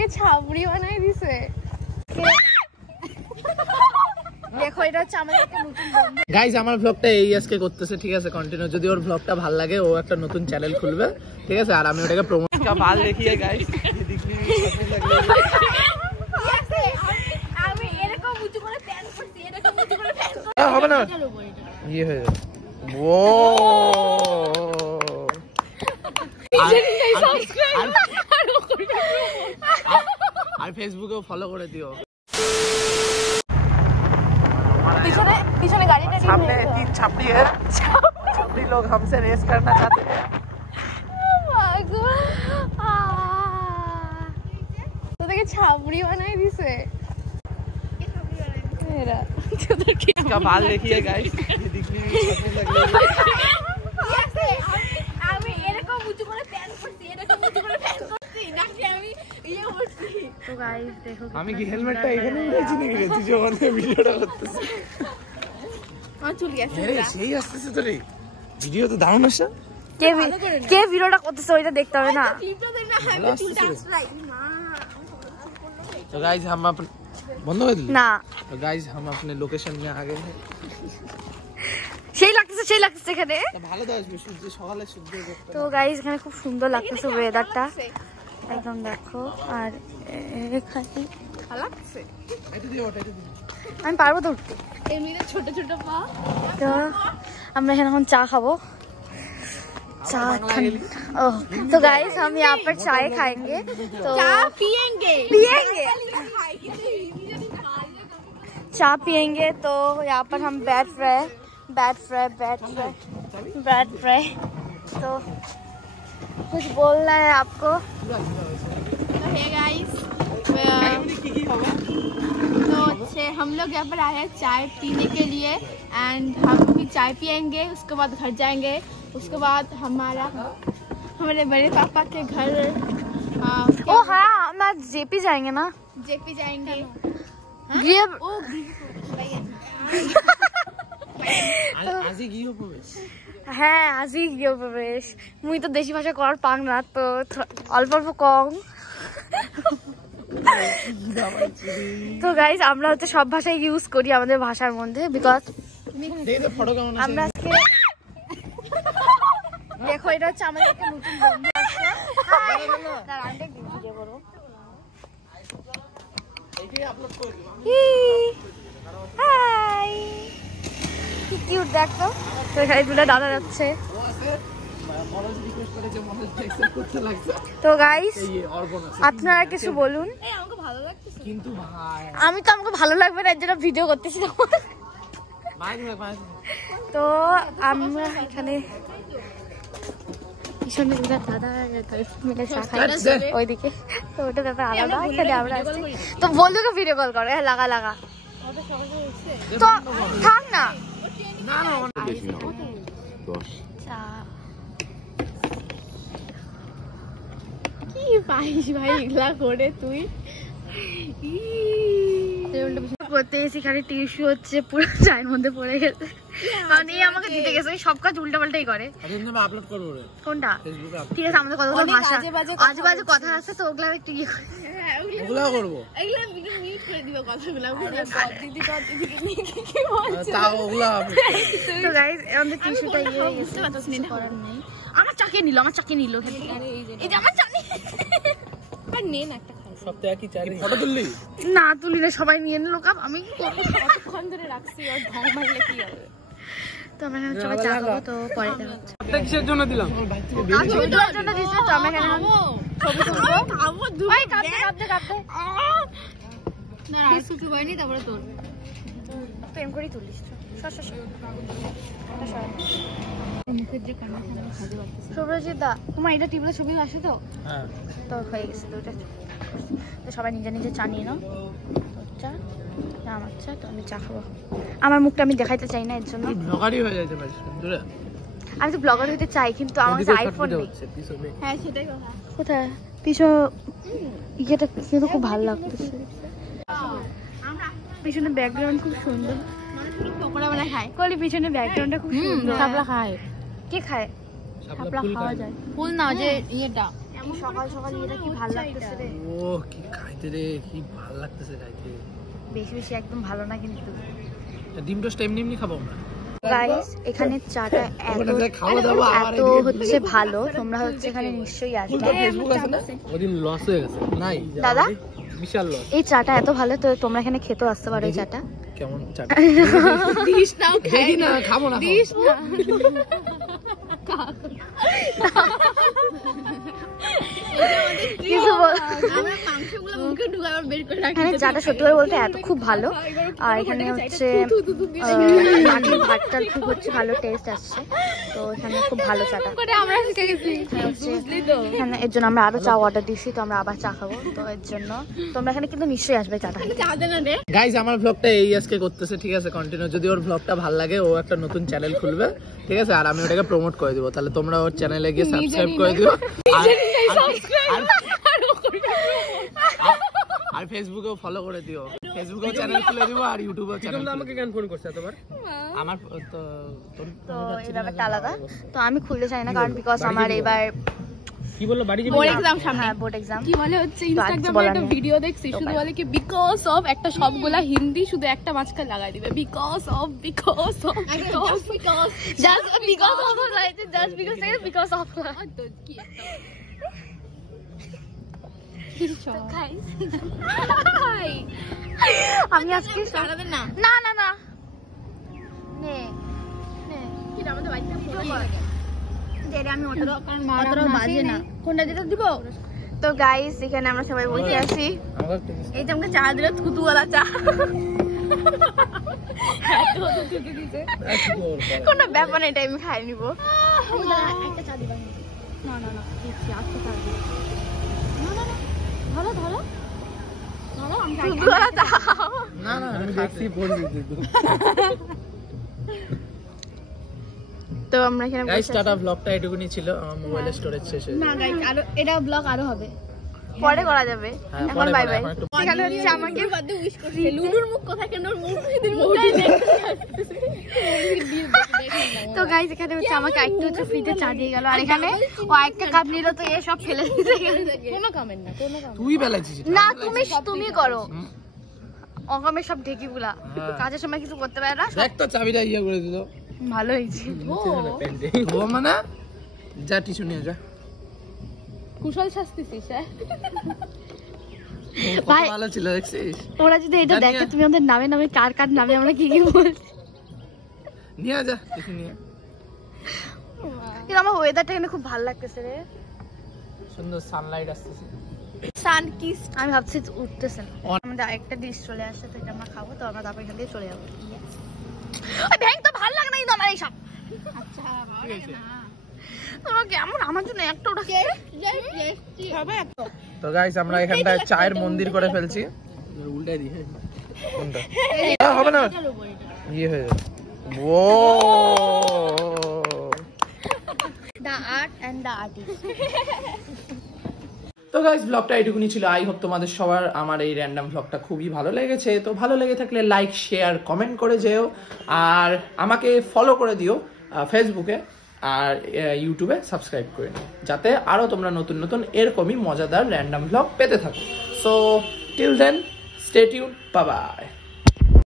তোদেরকে ছাবড়ি বানাই দিছে। দেখো এটা হচ্ছে আমাদের একটা নতুন বন্ধু। গাইস আমার ব্লগটা এই আজকে করতেছে, ঠিক আছে কন্টিনিউ। যদি ওর ব্লগটা ভালো লাগে ও একটা নতুন চ্যানেল খুলবে, ঠিক আছে, আর আমি ওটাকে প্রমোট का बाल देखिए गाइस, ये दिखने में कैसे लग रहा है। আমি এরকম উঁচু করে প্যান করছি, এরকম উঁচু করে প্যান করছি। হবে না ये है वो আর ফেসবুকে ফলো করে দিও। পিছনে পিছনে গাড়িটা सामने 3 छपड़ी है, छपड़ी लोग हमसे रेस करना चाहते हैं। তোদেরকে ছাবড়ি বানাই দিছে। इसका बाल देखिए गाइस, ये दिखने में कैसे लग रहा है। আমি এরকম উঁচু করে প্যান করছি, এরকম উঁচু করে প্যান করছি, নাকি আমি ইয়ে করছি। তো গাইস দেখো আমি কি হেলমেটটা এখানে রেখেছি নাকি রে, তুই যখন ভিডিওটা করতেছিস? আমার চুল গেছে। আরে সেই আসতেছে তো রে, ভিডিও তো দারুণ আসছে। কে ভিডিওটা করতেছে ওইটা দেখতে হবে না। तो गाइस हम अपन বন্ধ করে দিল না তো গাইস हम अपने लोकेशन में आ गए हैं। সেই লাগতেছে এখানে। ভালো তো আসবে সূর্য, সকালে সূর্য। তো গাইস এখানে খুব সুন্দর লাগতেছে ওয়েদারটা, একদম দেখো। আর এখানে ভালো লাগছে, এটা দিয়ে ওটা দিয়ে আমি পারবো তো উঠতে। এমনিতে ছোট ছোট পা। তো আমরা এখানে এখন চা খাবো। तो गाइस हम यहाँ पर चाय खाएंगे, तो चाय पियेंगे। तो यहाँ पर हम बैठ रहे। तो कुछ बोलना है आपको? हे गाइस, तो अच्छे हम लोग यहाँ पर आए हैं चाय पीने के लिए, एंड हम भी चाय पियेंगे, उसके बाद घर जाएंगे। उसके बाद हमारे बड़े पापा के घर ओ हाँ हम आज जेपी जाएंगे ना, जेपी जाएंगे। আজি গিয়ে প্রবেশ, হ্যাঁ আজি গিয়ে প্রবেশ। মুই তো দেশি ভাষা করার পাং না, তো অল্প অল্প কম। তো গাইস আমরা হচ্ছে সব ভাষাই ইউজ করি আমাদের ভাষার মধ্যে, বিকজ আমরা আজকে দেখো এটা হচ্ছে আমাদের একটা নতুন বন্ধু আছে। হাই কি কিউট দেখো। তো এখানে দুটো দাদা যাচ্ছে। তো গাইস আপনারা কিছু বলুন। আমি তো আমাকে ভালো লাগবে না, এর জন্য ভিডিও করতেছি। তো আমরা এখানে পিছনে দাদা মিলে চা খাই ওইদিকে, তো ওটা ব্যাপার আলাদা। এখানে আমরা তো বন্ধুকে ভিডিও কল করে লাগা তো থাক না। কি পাইস ভাই এগুলা করে তুই করতে এসে এখানে টিস্যু হচ্ছে পুরো চায়ের মধ্যে পড়ে গেছে, মানে আমাকে দিতে গেছে। সব কাজ উল্টা পাল্টাই করে। আপলোড করবো কোনটা ঠিক আছে, আমাদের কতগুলো ভাষা আজে বাজে কথা আছে, তো ওগুলা একটু ইয়ে ওগুলা করবো, এগুলা মিউট করে দিবে কথাগুলো। তো গাইস আমাদের টিস্যুটা ইয়ে হয়ে গেছে, করার নেই। আমার চাকিয়ে নিল এই যে আমার চাকি আর নে না একটা সপ্তাহে কি চাই ফটো তুললি না, তুলি না, সবাই নিয়ে নিল কাপ। আমি কি করবো, কতক্ষণ ধরে রাখছি, আর ঢং মারলে কি হবে। তো আমরা এখানে সবাই চা খাবো, তো পরে দেখা হচ্ছে। কিসের জন্য দিলাম? ছবি তোলার জন্য দিয়েছে। তো আমরা এখানে ছবি তুলবো। ভাই কাঁদতে না আর কিছু হয়নি, তারপরে তোর প্রেম করেই তুলিস। সুব্রজিৎ দা তোমার এটা টিপলে ছবি আসে তো? হ্যাঁ, তো হয়ে গেছে। তো সবাই নিজে নিজে চা নিয়ে নাও। চা আমার চা, তো আমি চা খাবো। আমার মুখটা আমি দেখাইতে চাই না, এর জন্য ব্লগারই হয়ে যেতে পারিস। আমি তো ব্লগার হতে চাই, কিন্তু আমার কাছে আইফোন নেই। হ্যাঁ সেটাই কথা। কোথায় ইয়েটা কিন্তু খুব ভালো লাগতেছে। পিছনে ব্যাকগ্রাউন্ড খুব সুন্দর। পকোড়া বানা খায় কলি, পিছনে ব্যাকগ্রাউন্ডটা খুব সুন্দর। শাপলা খায়, কে খায়? শাপলা খাওয়া যায়, ফুল না যে ইয়েটা। সকাল সকাল এটা কি ভালো লাগতেছে রে। ও কি খাইতে রে কি ভালো লাগতেছে খাইতে। বেশি বেশি একদম ভালো না কিন্তু। ডিম টোস্ট এমনি এমনি খাবো আমরা। গাইস এখানে চাটা এত হচ্ছে ভালো, তোমরা হচ্ছে এখানে নিশ্চয়ই আসবে। ফেসবুক আছে না, ওদিন লস হয়ে গেছে নাই দাদা, বিশাল লস। এই চাটা এত ভালো তো তোমরা এখানে খেতে আসতে পারো। এই চাটা কেমন চাটা? ডিশ নাও, দেখি না, খাবো না। ডিশ না। এখানে চাটা সত্যি করে বলতে এত খুব ভালো। আর এখানে হচ্ছে মাটির ভাতটা খুব হচ্ছে ভালো টেস্ট আসছে, তো এখানে খুব ভালো চাটা। এখানে এর জন্য আমরা আরো চা অর্ডার দিচ্ছি, তো আমরা আবার চা খাবো, তো এর জন্য তোমরা এখানে কিন্তু নিশ্চয়ই আসবে চাটা খেতে। গাইজ আমার ব্লগটা এই আজকে করতেছে, ঠিক আছে কন্টিনিউ। যদি ওর ব্লগটা ভালো লাগে ও একটা নতুন চ্যানেল খুলবে, ঠিক আছে, আর আমি ওটাকে প্রমোট করে দিব। তাহলে তোমরা ওর চ্যানেলে গিয়ে সাবস্ক্রাইব করে দিও, আর ফেসবুকেও ফলো করে দিও। ফেসবুকেও চ্যানেল খুলে দিব আর ইউটিউবেও চ্যানেল। আমাকে কেন ফোন করছে এতবার? আমার তো এই ব্যাপারটা আলাদা, তো আমি খুলতে চাই না, কারণ বিকজ আমার এবার কি বললো বাড়ি যাবে, বোর্ড এক্সাম সামনে। হ্যাঁ বোর্ড এক্সাম। কি বলে হচ্ছে ইনস্টাগ্রামে একটা ভিডিও দেখছি, শুধু বলে কি বিকজ অফ একটা সবগুলা হিন্দি শুধু একটা মাঝখানে লাগাই দিবে, because of just because of লাইতে জাস্ট বিকজ অফ তো কি আমি আজকে সারাদিন না না না না নে কি আমাদের বাইকটা আমি অতটা বাজে না। কোনটা যেটা দিব? তো গাইস এখানে আমরা সবাই বসে আছি, এই যে আমাকে চা দিল থুতুওয়ালা চা। কোনো ব্যাপার না, এটা আমি খাই নিবো। একটা চা দিবা? না না না দিচ্ছি, আজকে চা দিই। না না না ধরো ধরো ধরো, আমি থুতুওয়ালা চা। না না আমি দেখছি বলবি তুই। তো আমরা এখানে গাইস টাটা, ব্লগটা এটুকুনি ছিল। আমার মোবাইলের স্টোরেজ শেষ হয়ে না গাইস, আরো এটা ব্লগ আরো হবে, পরে করা যাবে। হ্যাঁ, এখন পরে বাই করা, বাই। এখন একটু এখানে হচ্ছে আমাকে বাদে উইশ করছে। লুলুর মুখ কোথায়, কেন ওর মুখ দিদির মুখটাই তো গাইস এখানে হচ্ছে আমাকে একটু হচ্ছে ফ্রিতে চা দিয়ে গেল, আর এখানে ও একটা কাপ নিল, তো এ সব ফেলে দিয়েছে। কোনো কমেন্ট না, কোনো কমেন্ট তুই বেলাইছিস না, তুমি করো। অগমে সব ঢেকিগুলা কাজের সময় কিছু করতে পারে না। দেখ তো চাবিটা ইয়া করে দিল। ভালো হয়েছে। ও মানে যা টিস্যু নিয়ে যা। কুশল শাস্তিছিস ভাই ভালো ছিল দেখছিস? ওরা যদি এটা দেখে তুমি আমাদের নামে নামে কার কার নামে আমরা কি কি বলছি। নিয়ে যা টিস্যু নিয়ে। কিন্তু আমার ওয়েদারটা এখানে খুব ভালো লাগতেছে রে, সুন্দর সানলাইট আসতেছে। সান কিস। আমি ভাবছি উঠতেছে না। আমাদের আরেকটা ডিশ চলে আসছে, তো এটা আমরা খাবো, তো আমরা তারপর এখান দিয়ে চলে যাবো। ওই ভ্যাং তো ভালো লাগে না কিন্তু আমার এইসব। আচ্ছা ভালো লাগে না তোমরা কেমন আমার জন্য একটা ওটা হবে। তো গাইস আমরা এখানটায় চায়ের মন্দির করে ফেলছি। উল্টাই দি কোনটা হবে না, ইয়ে হয়ে যাবে। ও the art and the artist. তো গাইস ব্লগটা এইটুকুনি ছিল। আই হোপ তোমাদের সবার আমার এই র্যান্ডম ব্লগটা খুবই ভালো লেগেছে। তো ভালো লেগে থাকলে লাইক শেয়ার কমেন্ট করে যেও, আর আমাকে ফলো করে দিও ফেসবুকে, আর ইউটিউবে সাবস্ক্রাইব করে নিও, যাতে আরও তোমরা নতুন নতুন এরকমই মজাদার র্যান্ডম ব্লগ পেতে থাকো। So till then stay tune, bye by.